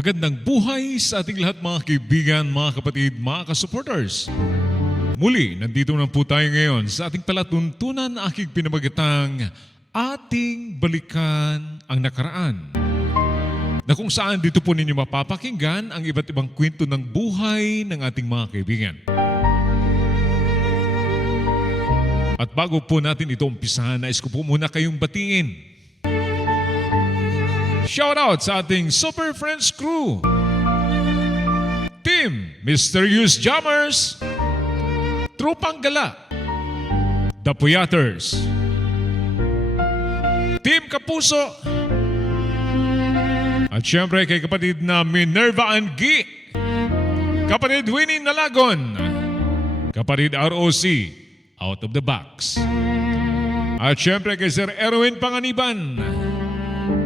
Magandang buhay sa ating lahat mga kaibigan, mga kapatid, mga ka-supporters. Muli, nandito na po tayo ngayon sa ating palatuntunan na aking pinamagatang ating balikan ang nakaraan. Na kung saan dito po ninyo mapapakinggan ang iba't ibang kwento ng buhay ng ating mga kaibigan. At bago po natin ito umpisahan, nais ko po muna kayong batiin. Shoutout sa ating Super Friends Crew. Team Mysterious Jammers, Trupang Gala, The Puyaters, Team Kapuso, at syempre kay kapatid na Minerva Anggi, kapatid Winnie Nalagon, kapatid ROC, Out of the Box, at syempre kay Sir Erwin Panganiban.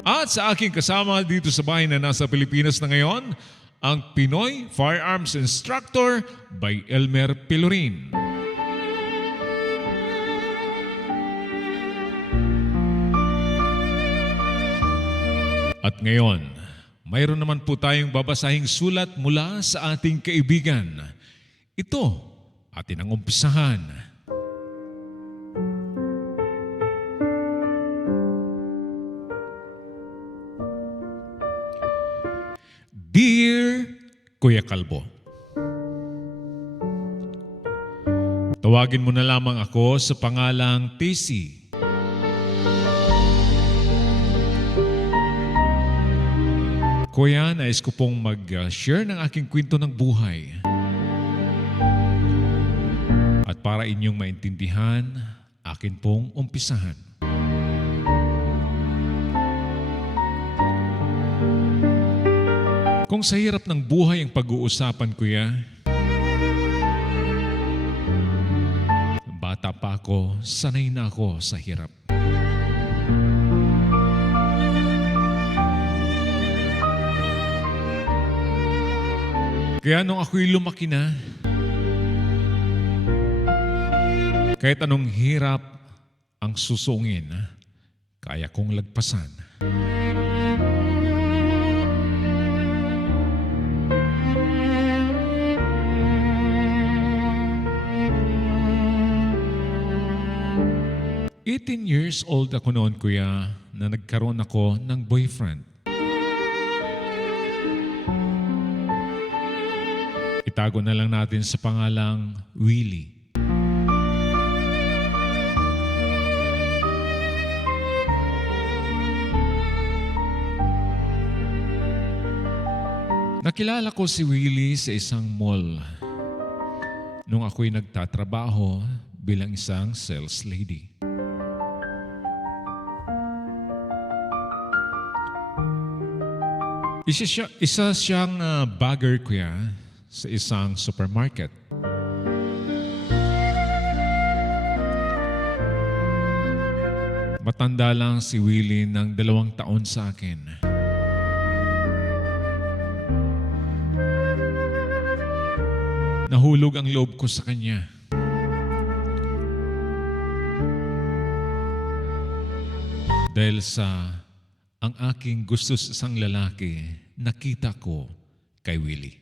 At sa aking kasama dito sa bahay na nasa Pilipinas na ngayon, ang Pinoy Firearms Instructor by Elmer Pilorin. At ngayon, mayroon naman po tayong babasahing sulat mula sa ating kaibigan. Ito atin ang umpisahan. Dear Kuya Kalbo, tawagin mo na lamang ako sa pangalang Tesi. Kuya, nais ko pong mag-share ng aking kwento ng buhay. At para inyong maintindihan, akin pong umpisahan. Kung sa hirap ng buhay ang pag-uusapan, kuya, bata pa ako, sanay na ako sa hirap. Kaya nung ako'y lumaki na, kahit anong hirap ang susungin, kaya kong lagpasan. Eighteen years old ako noon, kuya, na nagkaroon ako ng boyfriend. Itago na lang natin sa pangalang Willie. Nakilala ko si Willie sa isang mall nung ako'y nagtatrabaho bilang isang sales lady. Isa siyang bagger, kuya, sa isang supermarket. Matanda lang si Willie ng 2 taon sa akin. Nahulog ang loob ko sa kanya. Dahil sa ang aking gusto sa isang lalaki, nakita ko kay Willie.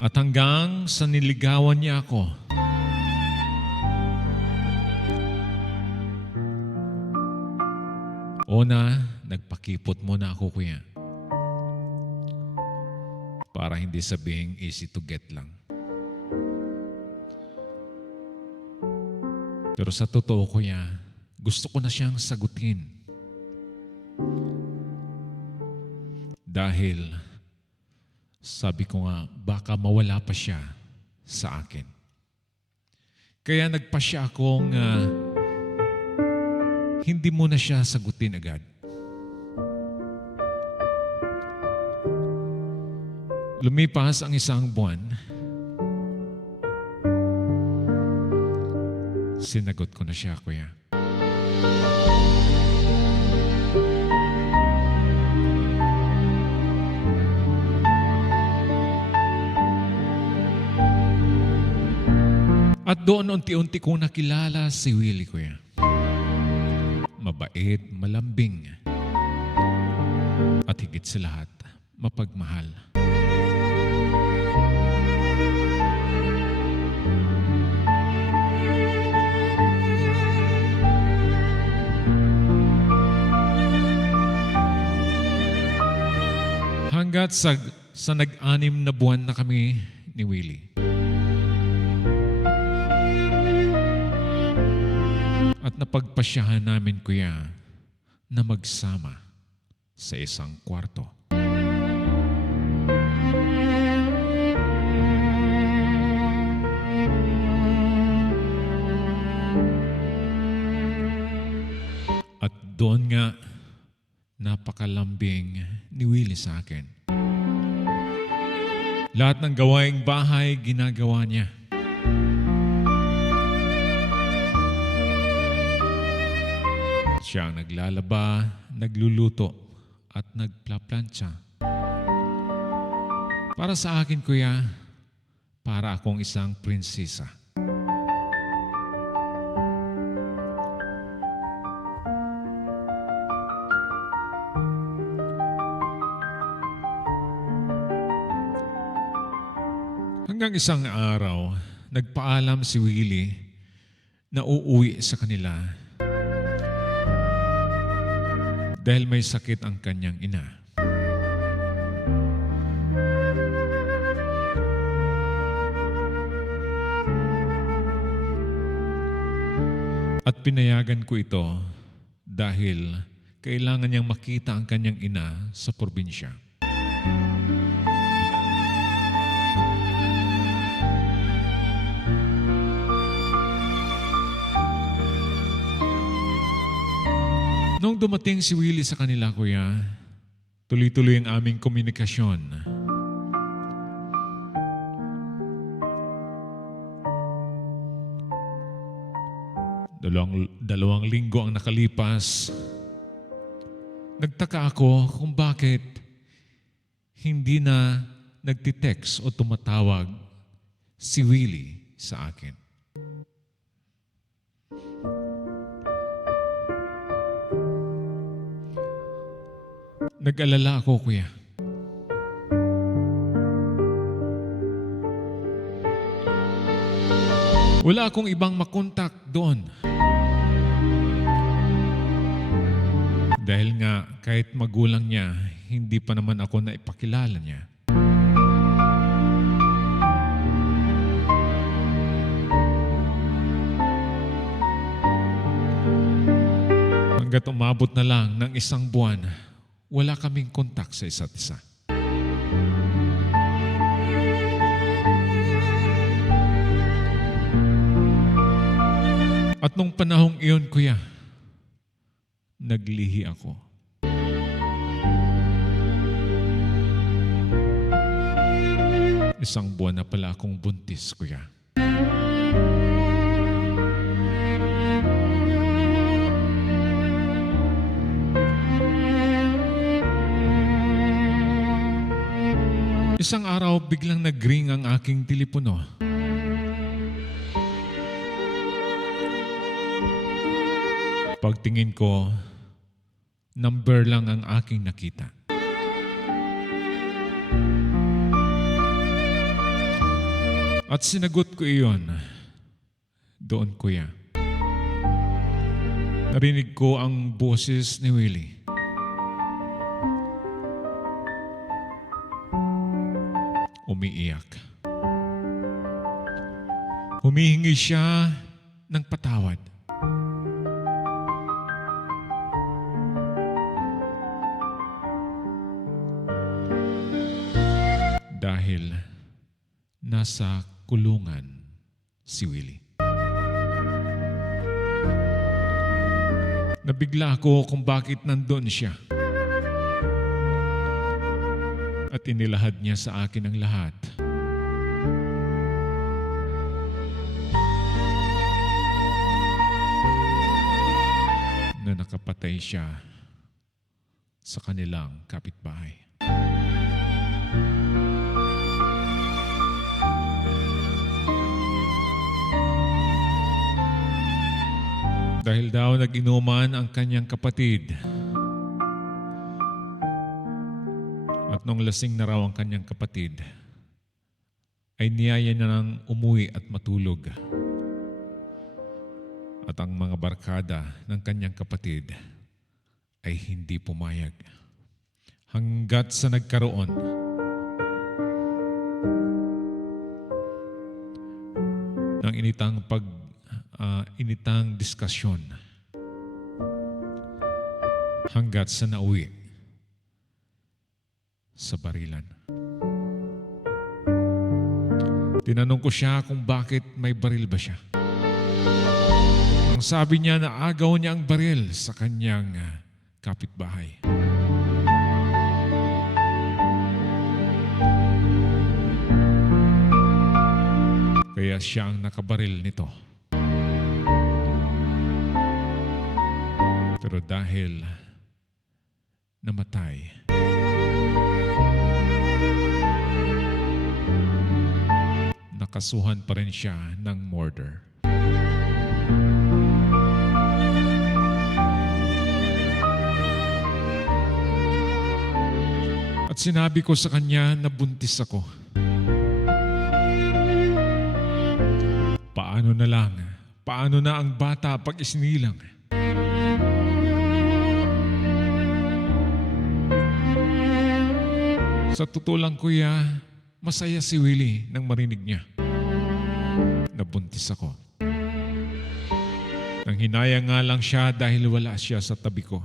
At hanggang sa niligawan niya ako, una, nagpakipot muna ako, kuya. Para hindi sabihing easy to get lang. Pero sa totoo, kuya, gusto ko na siyang sagutin. Dahil, sabi ko nga, baka mawala pa siya sa akin. Kaya nagpasya akong hindi mo na siya sagutin agad. Lumipas ang 1 buwan, sinagot ko na siya, kuya. At doon unti-unti kong nakilala si Willie, kuya. mabait, malambing, at higit sa lahat, mapagmahal. Hanggat sa nag-anim na buwan na kami ni Willie. At napagpasyahan namin, kuya, na magsama sa isang kwarto. At doon nga, napakalambing ni Willie sa akin. Lahat ng gawaing bahay, ginagawa niya. Siya ang naglalaba, nagluluto, at nagplaplansya. Para sa akin, kuya, para akong isang prinsesa. Hanggang isang araw, nagpaalam si Willie na uuwi sa kanila dahil may sakit ang kanyang ina. At pinayagan ko ito dahil kailangan niyang makita ang kanyang ina sa probinsya. Nung dumating si Willie sa kanila, kuya, tuloy-tuloy ang aming komunikasyon. Dalawang linggo ang nakalipas. Nagtaka ako kung bakit hindi na nagtitext o tumatawag si Willie sa akin. Nag-alala ako, kuya. Wala akong ibang makontak doon. Dahil nga, kahit magulang niya, hindi pa naman ako naipakilala niya. Hanggat umabot na lang ng isang buwan, wala kaming kontak sa isa't isa. At nung panahong iyon, kuya, naglihi ako. Isang buwan na pala akong buntis, kuya. Isang araw, biglang nag-ring ang aking telepono. Pagtingin ko, number lang ang aking nakita. At sinagot ko iyon. Doon, kuya. Narinig ko ang boses ni Willie. Umiiyak. Humihingi siya ng patawad. Dahil nasa kulungan si Willie. Nabigla ako kung bakit nandun siya. At inilahad niya sa akin ang lahat. Na nakapatay siya sa kanilang kapitbahay. Dahil Dahil daw nag-inuman ang kanyang kapatid. At nung lasing na raw ang kanyang kapatid, ay niyaya niya nang umuwi at matulog. At ang mga barkada ng kanyang kapatid ay hindi pumayag. Hanggat sa nagkaroon ng initang diskusyon hanggat sa nauwi sa barilan. Tinanong ko siya kung bakit may baril ba siya. Ang sabi niya na agaw niya ang baril sa kanyang kapitbahay. Kaya siya ang nakabaril nito. Pero dahil namatay, nakasuhan pa rin siya ng murder. At sinabi ko sa kanya na buntis ako. Paano na lang? Paano na ang bata pag isinilang? Sa totoo lang, kuya, masaya si Willie nang marinig niya na buntis ako. Nang hinaya nga lang siya dahil wala siya sa tabi ko.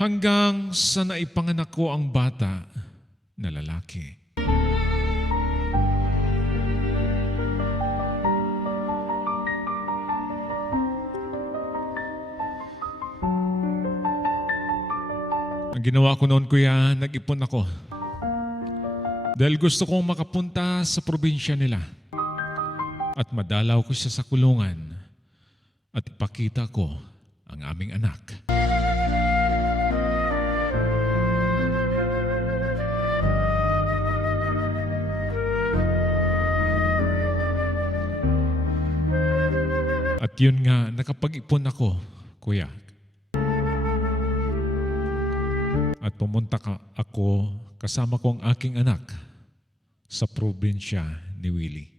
Hanggang sa naipanganak ko ang bata na lalaki. Ang ginawa ko noon, kuya, nag-ipon ako. Dahil gusto kong makapunta sa probinsya nila. At madalaw ko siya sa kulungan. At ipakita ko ang aming anak. At yun nga, nakapag-ipon ako, kuya. At pumunta ako kasama ko ang aking anak sa probinsya ni Willie.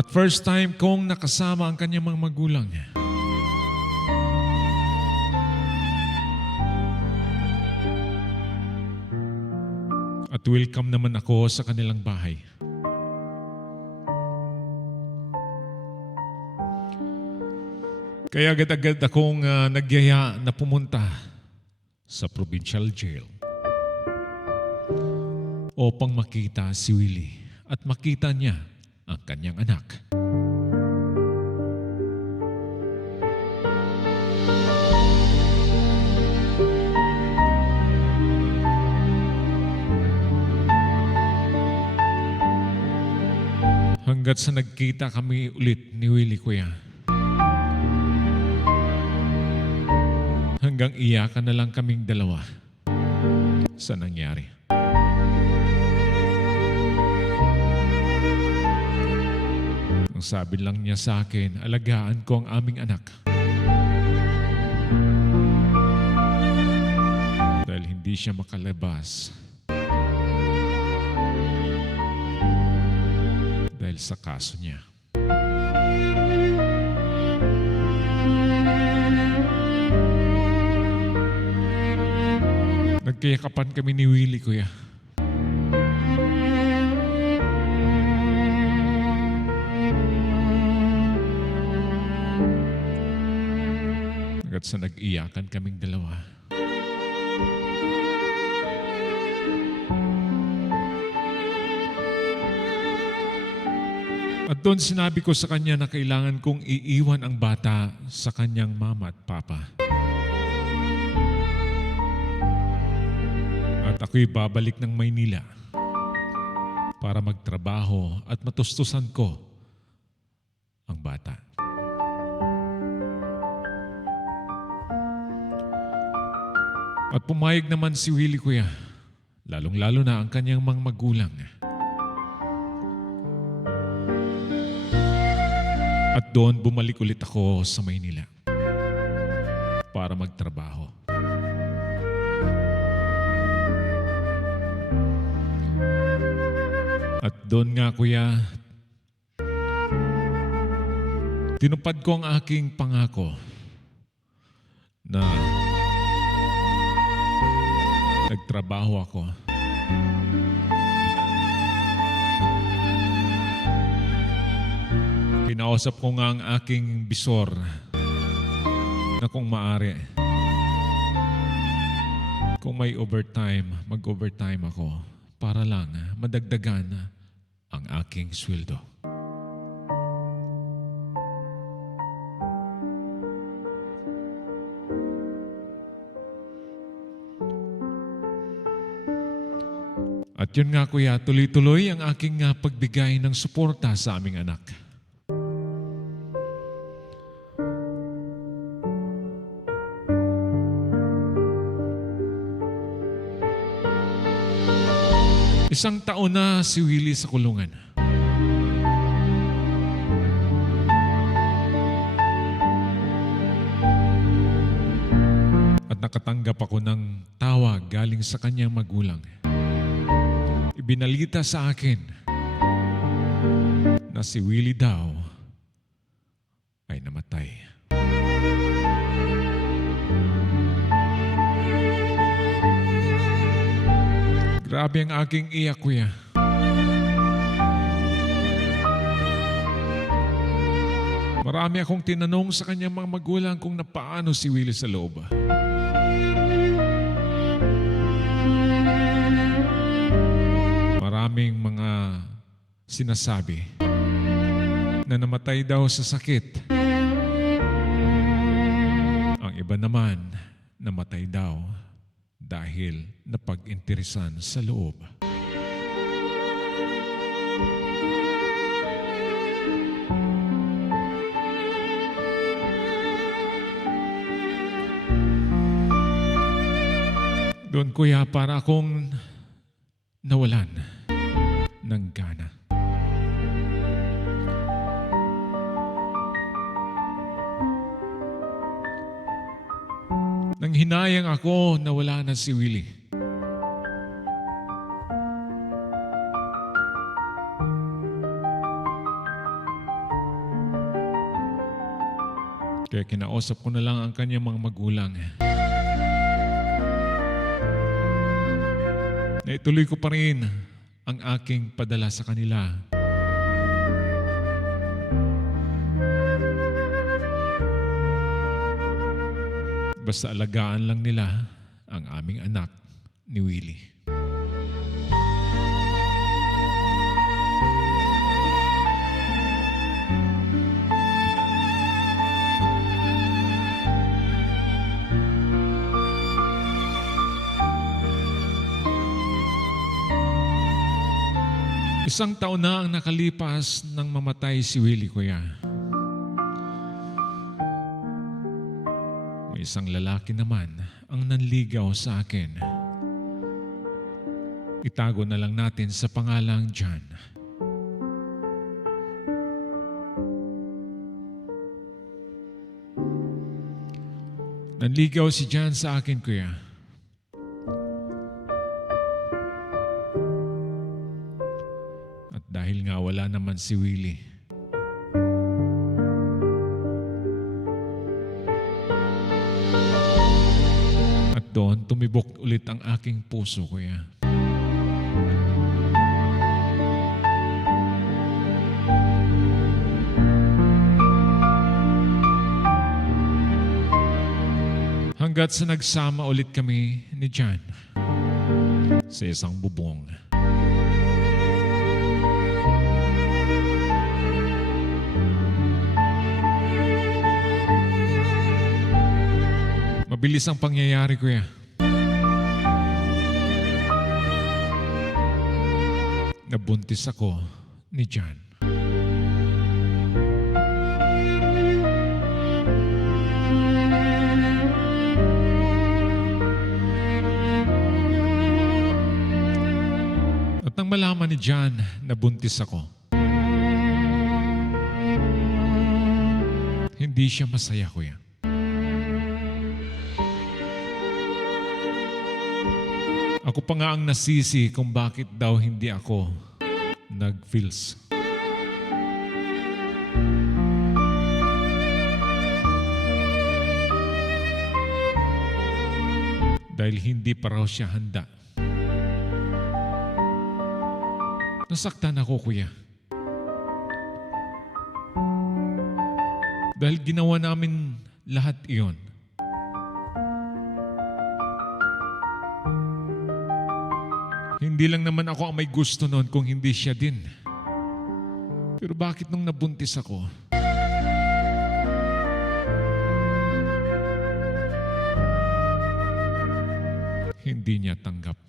At first time kong nakasama ang kanyang mga magulang. At welcome naman ako sa kanilang bahay. Kaya agad-agad akong nagyaya na pumunta sa provincial jail upang makita si Willie at makita niya ang kanyang anak. Hanggat sa nagkita kami ulit ni Willie, kuya. Hanggang iyakan na lang kaming dalawa sa nangyari. Ang sabi lang niya sa akin, alagaan ko ang aming anak. Dahil hindi siya makalabas. Dahil sa kaso niya. Nagkayakapan kami ni Willie, kuya. Hanggat sa nag-iyakan kaming dalawa. At doon sinabi ko sa kanya na kailangan kong iiwan ang bata sa kanyang mama at papa. At ako'y babalik ng Maynila para magtrabaho at matustusan ko ang bata. At pumayag naman si Willie, kuya. Lalong-lalo na ang kanyang mga magulang. At doon bumalik ulit ako sa Maynila para magtrabaho. At doon nga, kuya, tinupad ko ang aking pangako na nagtrabaho ako. Kinausap ko nga ang aking bisor na kung maaari, kung may overtime, mag-overtime ako para lang madagdagan ang aking sweldo. At yun nga, kuya, tuloy-tuloy ang aking pagbigay ng suporta sa aming anak. Isang taon na si Willie sa kulungan. At nakatanggap ako ng tawag galing sa kanyang magulang. Ibinalita sa akin na si Willie daw ay namatay. Grabe ang aking iyak, kuya. Marami akong tinanong sa kanyang mga magulang kung napaano si Willie sa loob. Maraming mga sinasabi na namatay daw sa sakit. Ang iba naman, namatay daw dahil napag-interesan sa loob. Doon, kuya, para akong nawalan ng gana. Nang hinayang ako na wala na si Willie. Kaya kinausap ko na lang ang kanyang mga magulang. Naituloy ko pa rin ang aking padala sa kanila. Basta alagaan lang nila ang aming anak ni Willie. Isang taon na ang nakalipas nang mamatay si Willie, kuya. May isang lalaki naman ang nanligaw sa akin. Itago na lang natin sa pangalang John. Nanligaw si John sa akin, kuya. At dahil nga wala naman si Willie, at doon tumibok ulit ang aking puso, kuya. Hanggat sa nagsama ulit kami ni John sa isang bubong. Mabilis ang pangyayari, kuya. Nabuntis ako ni John. nang malaman ni John na buntis ako, hindi siya masaya, kuya. Ako pa nga ang nasisi kung bakit daw hindi ako nag-feels. Dahil hindi pa raw siya handa. Nasaktan ako, kuya. Dahil ginawa namin lahat iyon. Hindi lang naman ako ang may gusto noon kung hindi siya din. Pero bakit nung nabuntis ako, hindi niya tanggap.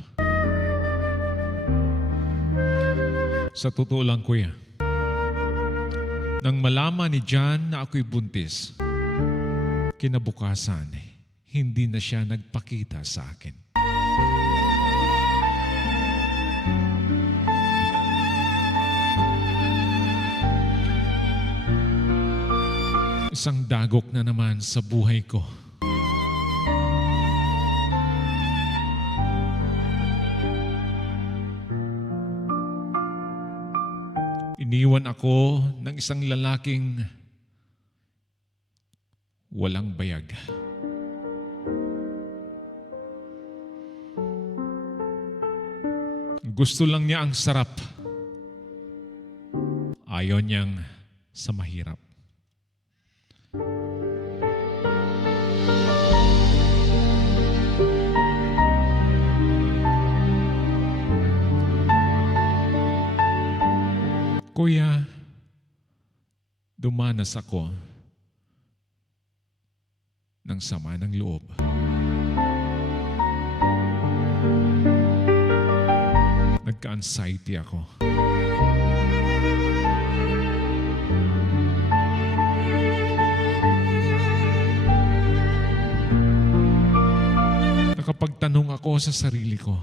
Sa totoo lang, kuya, nang malaman ni John na ako'y buntis, kinabukasan, hindi na siya nagpakita sa akin. Isang dagok na naman sa buhay ko. Iniwan ako ng isang lalaking walang bayag. Gusto lang niya ang sarap. Ayaw niyang sa mahirap. Kuya, dumanas ako ng sama ng loob. Nagka-anxiety ako. Nakapagtanong ako sa sarili ko.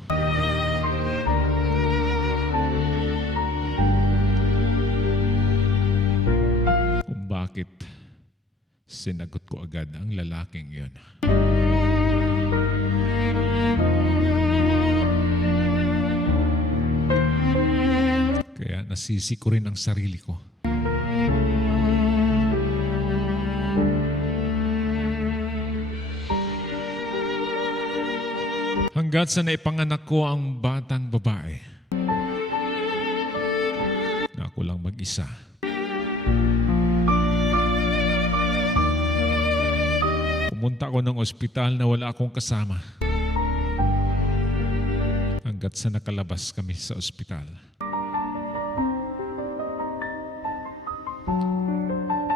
Bakit sinagot ko agad ang lalaking yun? Kaya nasisi ko rin ang sarili ko. Hanggat sa naipanganak ko ang batang babae na ako lang mag-isa. Pumunta ako ng ospital na wala akong kasama. Hanggat sa nakalabas kami sa ospital.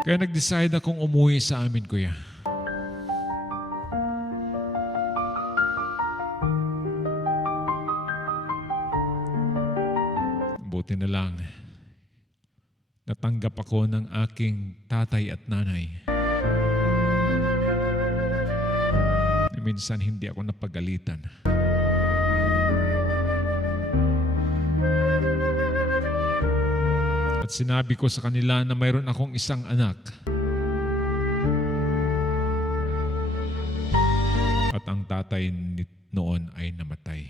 Kaya nag-decide akong umuwi sa amin, kuya. Buti na lang, natanggap ako ng aking tatay at nanay. Minsan hindi ako napagalitan. At sinabi ko sa kanila na mayroon akong isang anak. At ang tatay noon ay namatay.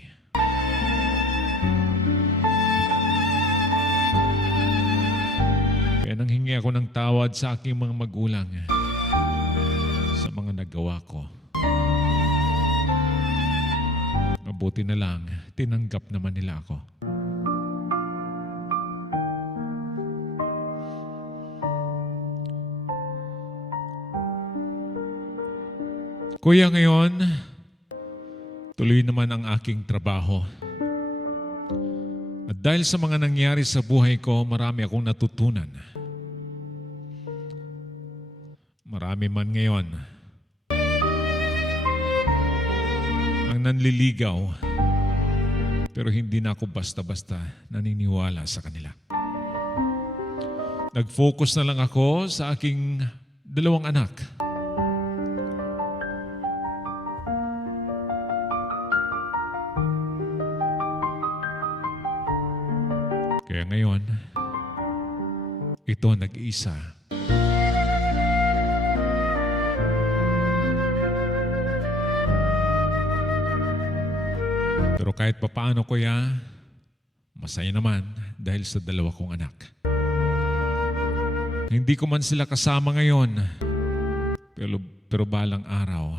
Kaya nanghingi ako ng tawad sa aking mga magulang sa mga nagawa ko. Mabuti na lang, tinanggap naman nila ako. Kuya, ngayon, tuloy naman ang aking trabaho. At dahil sa mga nangyari sa buhay ko, marami akong natutunan. Marami man ngayon ang nanliligaw, pero hindi na ako basta-basta naniniwala sa kanila. Nag-focus na lang ako sa aking 2 anak. Kaya ngayon, ito nag-iisa. Pero kahit papaano kuya, masaya naman dahil sa dalawa kong anak. Hindi ko man sila kasama ngayon, pero balang araw,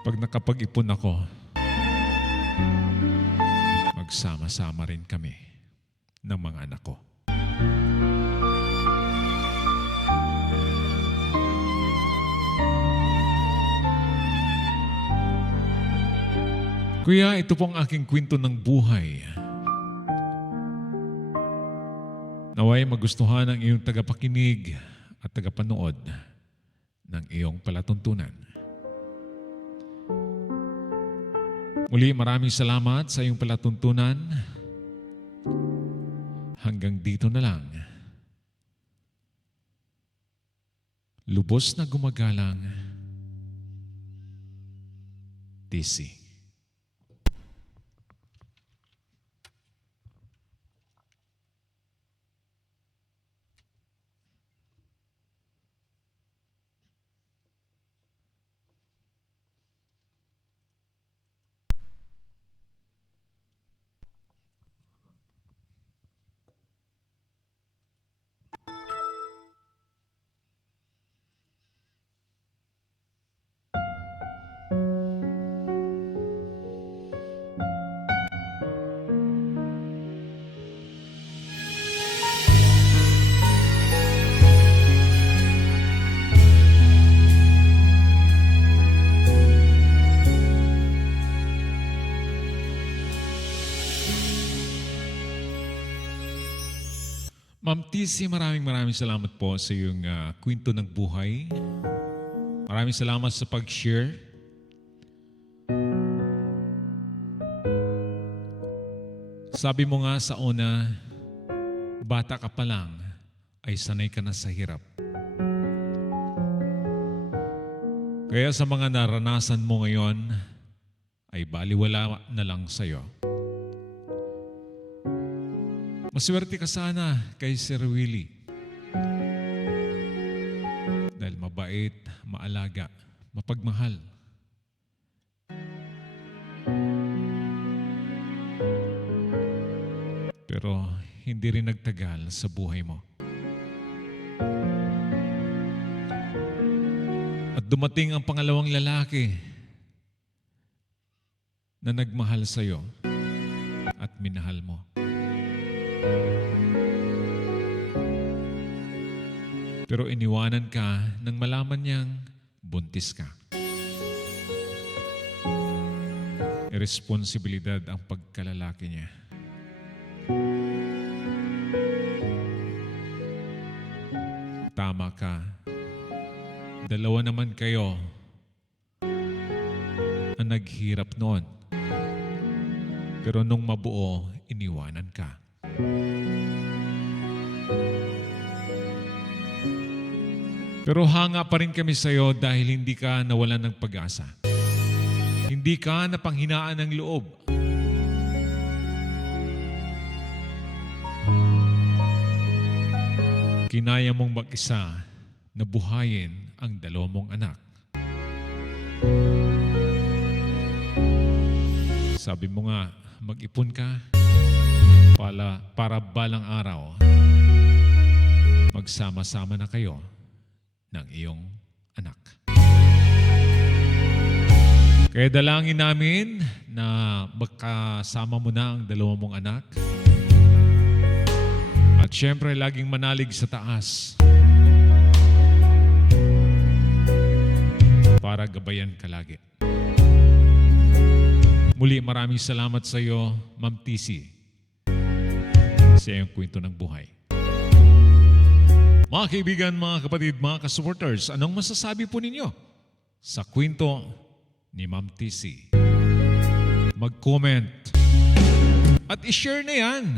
pag nakapag-ipon ako, magsama-sama rin kami ng mga anak ko. Kuya, ito pong aking kwento ng buhay. Naway magustuhan ang iyong tagapakinig at tagapanood ng iyong palatuntunan. Muli, maraming salamat sa iyong palatuntunan. Hanggang dito na lang. Lubos na gumagalang, TC. Ma'am TC, maraming salamat po sa iyong kwento ng buhay. Maraming salamat sa pag-share. Sabi mo nga sa una, bata ka pa lang ay sanay ka na sa hirap. Kaya sa mga naranasan mo ngayon ay baliwala na lang sa'yo. Maswerte ka sana kay Sir Willie. Dahil mabait, maalaga, mapagmahal. Pero hindi rin nagtagal sa buhay mo. At dumating ang pangalawang lalaki na nagmahal sa iyo at minahal mo. Pero iniwanan ka nang malaman niyang buntis ka. Responsibilidad ang pagkalalaki niya. Tama ka. Dalawa naman kayo ang naghirap noon. Pero nung mabuo, iniwanan ka. Pero hanga pa rin kami sa iyo dahil hindi ka nawalan ng pag-asa. Hindi ka napanghinaan ng loob. Kinaya mong mag-isa na buhayin ang dalawa mong anak. Sabi mo nga, mag-ipon ka para balang araw magsama-sama na kayo ng iyong anak. Kaya dalangin namin na magkasama mo na ang dalawa mong anak. At syempre, laging manalig sa taas para gabayan ka lagi. Muli, maraming salamat sa iyo, Ma'am TC, sa iyong kwento ng buhay. Mga kaibigan, mga kapatid, mga kasupporters, anong masasabi po ninyo sa kwento ni Ma'am TC? Mag-comment at i-share na yan.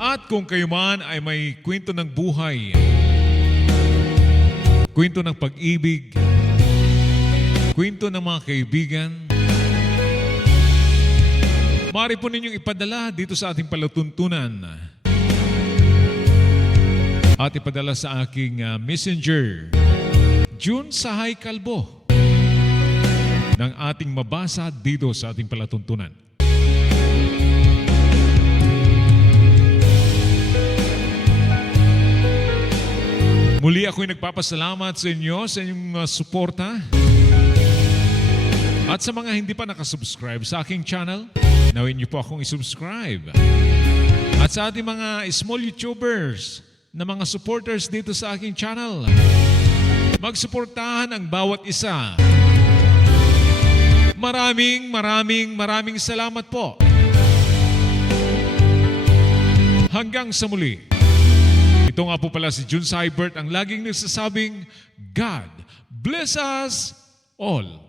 At kung kayo man ay may kwento ng buhay, kwento ng pag-ibig, kwento ng mga kaibigan, Maaari po ninyong ipadala dito sa ating palatuntunan. At ipadala sa aking messenger, June Sahay Calvo, ng ating mabasa dito sa ating palatuntunan. Muli ako'y nagpapasalamat sa inyo, sa inyong suporta. At sa mga hindi pa nakasubscribe sa aking channel, nawin niyo po akong isubscribe. At sa ating mga small YouTubers na mga supporters dito sa aking channel, magsuportahan ang bawat isa. Maraming salamat po. Hanggang sa muli. Ito nga po pala si June Sahay Bert, ang laging nagsasabing, God bless us all.